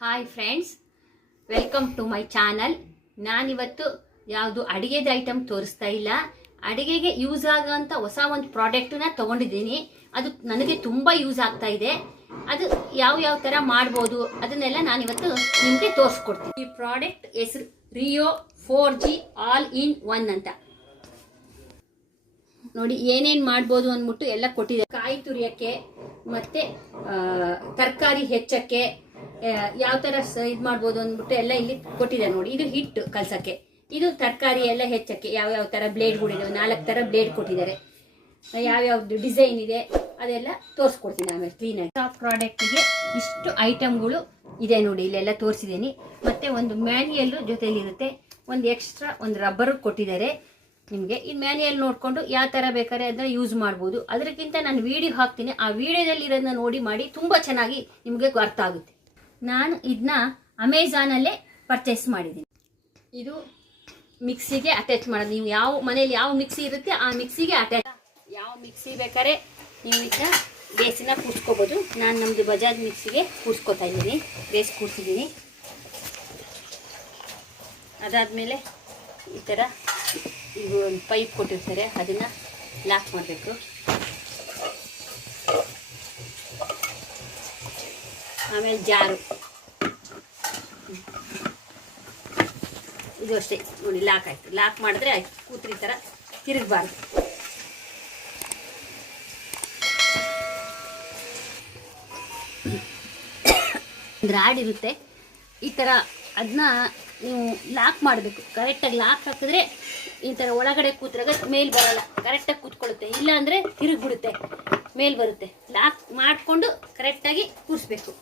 Hi friends, welcome to my channel. ನಾನಿವತ್ತು ಯಾವುದು ಅಡಿಗೆದ item ತೋರಿಸ್ತಾ ಇಲ್ಲ. ಅಡಿಗೆಗೆ ಯೂಸ್ ಆಗೋಂಥ ಹೊಸ ಒಂದು ಪ್ರಾಡಕ್ಟನ್ನ ತಗೊಂಡಿದ್ದೀನಿ. ಅದು ನನಗೆ ತುಂಬ ಯೂಸ್ ಆಗ್ತಾ ಇದೆ. ಅದು ಯಾವ ಥರ ಮಾಡ್ಬೋದು ಅದನ್ನೆಲ್ಲ ನಾನಿವತ್ತು ನಿಮಗೆ ತೋರಿಸ್ಕೊಡ್ತೀನಿ. ಈ ಪ್ರಾಡಕ್ಟ್ ಹೆಸರು ರಿಯೋ 4G ಆಲ್ ಇನ್ ಒನ್ ಅಂತ. ನೋಡಿ ಏನೇನು ಮಾಡ್ಬೋದು ಅಂದ್ಬಿಟ್ಟು ಎಲ್ಲ ಕೊಟ್ಟಿದೆ. ಕಾಯಿ ತುರಿಯೋಕ್ಕೆ ಮತ್ತು ತರಕಾರಿ ಹೆಚ್ಚಕ್ಕೆ ಯಾವ ಥರ ಇದು ಮಾಡ್ಬೋದು ಅಂದ್ಬಿಟ್ಟು ಎಲ್ಲ ಇಲ್ಲಿ ಕೊಟ್ಟಿದೆ. ನೋಡಿ, ಇದು ಹಿಟ್ಟು ಕಲ್ಸಕ್ಕೆ, ಇದು ತರಕಾರಿ ಎಲ್ಲ ಹೆಚ್ಚಕ್ಕೆ ಯಾವ ಥರ ಬ್ಲೇಡ್ಗಳಿದಾವೆ, 4 ಥರ ಬ್ಲೇಡ್ ಕೊಟ್ಟಿದ್ದಾರೆ. ಯಾವ್ಯಾವ್ದು ಡಿಸೈನ್ ಇದೆ ಅದೆಲ್ಲ ತೋರಿಸ್ಕೊಡ್ತೀನಿ ಆಮೇಲೆ ಕ್ಲೀನಾಗಿ. ಆ ಪ್ರಾಡಕ್ಟ್ಗೆ ಇಷ್ಟು ಐಟಮ್ಗಳು ಇದೆ ನೋಡಿ, ಇಲ್ಲೆಲ್ಲ ತೋರಿಸಿದ್ದೀನಿ. ಮತ್ತು ಒಂದು ಮ್ಯಾನ್ಯಲ್ ಜೊತೆಲಿರುತ್ತೆ, ಒಂದು ಎಕ್ಸ್ಟ್ರಾ ಒಂದು ರಬ್ಬರ್ ಕೊಟ್ಟಿದ್ದಾರೆ ನಿಮಗೆ. ಈ ಮ್ಯಾನ್ಯಲ್ ನೋಡಿಕೊಂಡು ಯಾವ ಥರ ಬೇಕಾದ್ರೆ ಅದನ್ನ ಯೂಸ್ ಮಾಡ್ಬೋದು. ಅದಕ್ಕಿಂತ ನಾನು ವಿಡಿಯೋ ಹಾಕ್ತೀನಿ, ಆ ವಿಡಿಯೋದಲ್ಲಿ ಇರೋದನ್ನ ನೋಡಿ ಮಾಡಿ, ತುಂಬ ಚೆನ್ನಾಗಿ ನಿಮಗೆ ಅರ್ಥ ಆಗುತ್ತೆ. ನಾನು ಇದನ್ನ ಅಮೆಝಾನಲ್ಲೇ ಪರ್ಚೇಸ್ ಮಾಡಿದ್ದೀನಿ. ಇದು ಮಿಕ್ಸಿಗೆ ಅಟ್ಯಾಚ್ ಮಾಡೋದು. ನೀವು ಯಾವ ಮನೇಲಿ ಯಾವ ಮಿಕ್ಸಿ ಇರುತ್ತೆ ಆ ಮಿಕ್ಸಿಗೆ ಅಟ್ಯಾಚ್, ಯಾವ ಮಿಕ್ಸಿ ಬೇಕಾದ್ರೆ ನೀವು ಇದನ್ನ ಬೇಸಿನ ಕೂಡ್ಸ್ಕೋಬೋದು. ನಾನು ನಮ್ಮದು ಬಜಾಜ್ ಮಿಕ್ಸಿಗೆ ಕೂಡ್ಸ್ಕೊತಾ ಇದ್ದೀನಿ, ಬೇಸ್ ಕೂಡ್ಸಿದ್ದೀನಿ. ಅದಾದಮೇಲೆ ಈ ಥರ ಇದು ಒಂದು ಪೈಪ್ ಕೊಟ್ಟಿರ್ತಾರೆ, ಅದನ್ನು ಲಾಕ್ ಮಾಡಬೇಕು. ಆಮೇಲೆ ಜಾರು, ಇದು ಅಷ್ಟೇ ನೋಡಿ, ಲಾಕ್ ಆಯ್ತು. ಲಾಕ್ ಮಾಡಿದ್ರೆ ಆಯ್ತು, ಕೂತ್ರಿ ಥರ ತಿರುಗಬಾರ್ದು. ಒಂದು ರಾಡ್ ಇರುತ್ತೆ ಈ ಥರ, ಅದನ್ನ ನೀವು ಲಾಕ್ ಮಾಡಬೇಕು. ಕರೆಕ್ಟಾಗಿ ಲಾಕ್ ಹಾಕಿದ್ರೆ ಈ ಥರ ಒಳಗಡೆ ಕೂತ್ರಾಗ ಮೇಲ್ ಬರಲ್ಲ, ಕರೆಕ್ಟಾಗಿ ಕೂತ್ಕೊಳ್ಳುತ್ತೆ. ಇಲ್ಲ ಅಂದರೆ ತಿರುಗಿಬಿಡುತ್ತೆ, ಮೇಲ್ ಬರುತ್ತೆ. ಲಾಕ್ ಮಾಡಿಕೊಂಡು ಕರೆಕ್ಟಾಗಿ ಕೂರಿಸ್ಬೇಕು.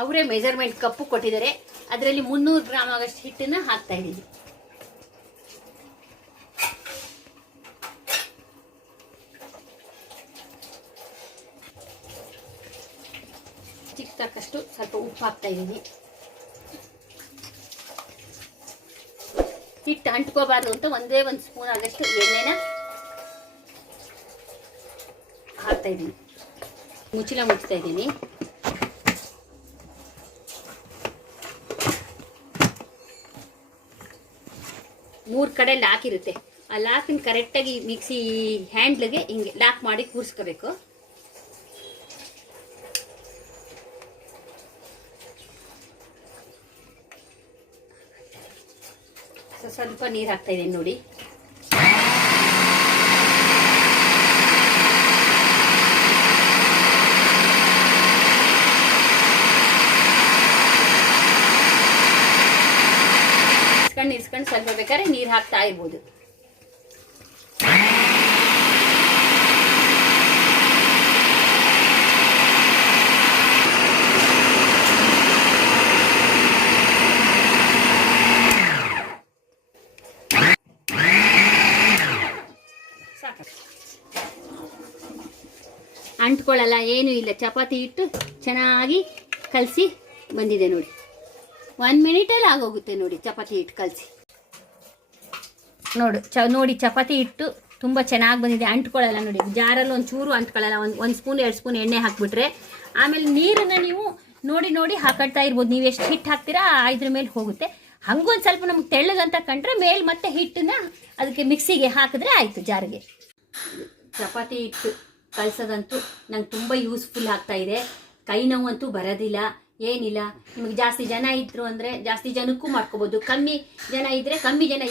ಅವರೇ ಮೆಜರ್ಮೆಂಟ್ ಕಪ್ಪು ಕೊಟ್ಟಿದ್ದಾರೆ, ಅದರಲ್ಲಿ 300 ಗ್ರಾಮ್ ಆಗಷ್ಟು ಹಿಟ್ಟನ್ನು ಹಾಕ್ತಾ ಇದ್ದೀನಿ. ಚಿಕ್ಕ ತಕ್ಕಷ್ಟು ಸ್ವಲ್ಪ ಉಪ್ಪು ಹಾಕ್ತಾ ಇದ್ದೀನಿ. ಹಿಟ್ಟು ಅಂಟ್ಕೋಬಾರ್ದು ಅಂತ ಒಂದೇ ಒಂದು ಸ್ಪೂನ್ ಆಗಷ್ಟು ಎಣ್ಣೆನ ಹಾಕ್ತಾ ಇದ್ದೀನಿ. ಮುಚ್ಚಳ ಮುಚ್ತಾ ಇದ್ದೀನಿ. ಮೂರು ಕಡೆ ಲಾಕ್ ಇರುತ್ತೆ, ಆ ಲಾಕಿನ ಕರೆಕ್ಟಾಗಿ ಮಿಕ್ಸಿ ಹ್ಯಾಂಡ್ಲಿಗೆ ಹಿಂಗೆ ಲಾಕ್ ಮಾಡಿ ಕೂರಿಸ್ಕೋಬೇಕು. ಸ್ವಲ್ಪ ನೀರು ಹಾಕ್ತಾ ಇದ್ದೀನಿ ನೋಡಿ. ಇಸ್ಕೊಂಡು ಸ್ವಲ್ಪ ಬೇಕಾದ್ರೆ ನೀರು ಹಾಕ್ತಾ ಇರ್ಬೋದು. ಅಂಟ್ಕೊಳ್ಳಲ್ಲ, ಏನೂ ಇಲ್ಲ. ಚಪಾತಿ ಹಿಟ್ಟು ಚೆನ್ನಾಗಿ ಕಲಸಿ ಬಂದಿದೆ ನೋಡಿ. 1 ಮಿನಿಟಲ್ಲಿ ಆಗೋಗುತ್ತೆ ನೋಡಿ ಚಪಾತಿ ಹಿಟ್ಟು ಕಲಸಿ. ನೋಡಿ ಚಪಾತಿ ಹಿಟ್ಟು ತುಂಬ ಚೆನ್ನಾಗಿ ಬಂದಿದೆ, ಅಂಟ್ಕೊಳ್ಳಲ್ಲ ನೋಡಿ. ಜಾರಲ್ಲಿ ಒಂಚೂರು ಅಂಟ್ಕೊಳ್ಳಲ್ಲ. ಒಂದು ಸ್ಪೂನ್ 2 ಸ್ಪೂನ್ ಎಣ್ಣೆ ಹಾಕಿಬಿಟ್ರೆ ಆಮೇಲೆ ನೀರನ್ನು ನೀವು ನೋಡಿ ಹಾಕೊಳ್ತಾ ಇರ್ಬೋದು. ನೀವು ಎಷ್ಟು ಹಿಟ್ಟು ಹಾಕ್ತೀರಾ ಇದ್ರ ಮೇಲೆ ಹೋಗುತ್ತೆ. ಹಂಗೊಂದು ಸ್ವಲ್ಪ ನಮ್ಗೆ ತೆಳ್ಳಗಂತ ಕಂಡ್ರೆ ಮೇಲೆ ಮತ್ತೆ ಹಿಟ್ಟನ್ನ ಅದಕ್ಕೆ ಮಿಕ್ಸಿಗೆ ಹಾಕಿದ್ರೆ ಆಯಿತು ಜಾರಿಗೆ. ಚಪಾತಿ ಹಿಟ್ಟು ಕಲಸೋದಂತೂ ನಂಗೆ ತುಂಬ ಯೂಸ್ಫುಲ್ ಆಗ್ತಾ ಇದೆ. ಕೈ ನೋವಂತೂ ಬರೋದಿಲ್ಲ, ಏನಿಲ್ಲ. ನಿಮಗೆ ಜಾಸ್ತಿ ಜನ ಇದ್ರು ಅಂದರೆ ಜಾಸ್ತಿ ಜನಕ್ಕೂ ಮಾಡ್ಕೋಬೋದು, ಕಮ್ಮಿ ಜನ ಇದ್ದರೆ ಕಮ್ಮಿ ಜನ,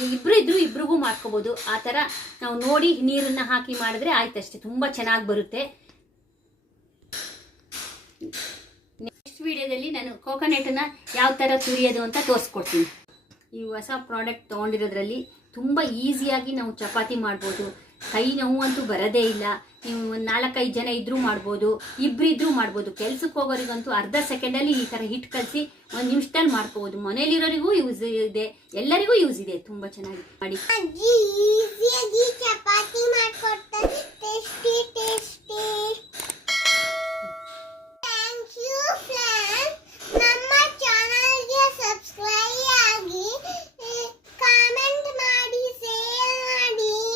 ಇಬ್ರಿಗೂ ಮಾಡ್ಕೋಬೋದು. ಆ ಥರ ನಾವು ನೋಡಿ ನೀರನ್ನು ಹಾಕಿ ಮಾಡಿದ್ರೆ ಆಯ್ತಷ್ಟೇ, ತುಂಬ ಚೆನ್ನಾಗಿ ಬರುತ್ತೆ. ನೆಕ್ಸ್ಟ್ ವಿಡಿಯೋದಲ್ಲಿ ನಾನು ಕೋಕೋನಟನ್ನು ಯಾವ ಥರ ತುರಿಯೋದು ಅಂತ ತೋರಿಸ್ಕೊಡ್ತೀನಿ. ಈ ಹೊಸ ಪ್ರಾಡಕ್ಟ್ ತೊಗೊಂಡಿರೋದ್ರಲ್ಲಿ ತುಂಬ ಈಸಿಯಾಗಿ ನಾವು ಚಪಾತಿ ಮಾಡ್ಬೋದು. ಕೈ ನೋವು ಅಂತೂ ಬರೋದೇ ಇಲ್ಲ. ನೀವು ಒಂದು 4-5 ಜನ ಇದ್ರೂ ಮಾಡ್ಬೋದು, ಇಬ್ಬರಿದ್ರೂ ಮಾಡ್ಬೋದು. ಕೆಲ್ಸಕ್ಕೆ ಹೋಗೋರಿಗಂತೂ ಅರ್ಧ ಸೆಕೆಂಡಲ್ಲಿ ಈ ಥರ ಹಿಟ್ಟು ಕಲಸಿ 1 ನಿಮಿಷದಲ್ಲಿ ಮಾಡ್ಕೋಬೋದು. ಮನೇಲಿರೋರಿಗೂ ಯೂಸ್ ಇದೆ, ಎಲ್ಲರಿಗೂ ಯೂಸ್ ಇದೆ. ತುಂಬ ಚೆನ್ನಾಗಿ ಮಾಡಿ.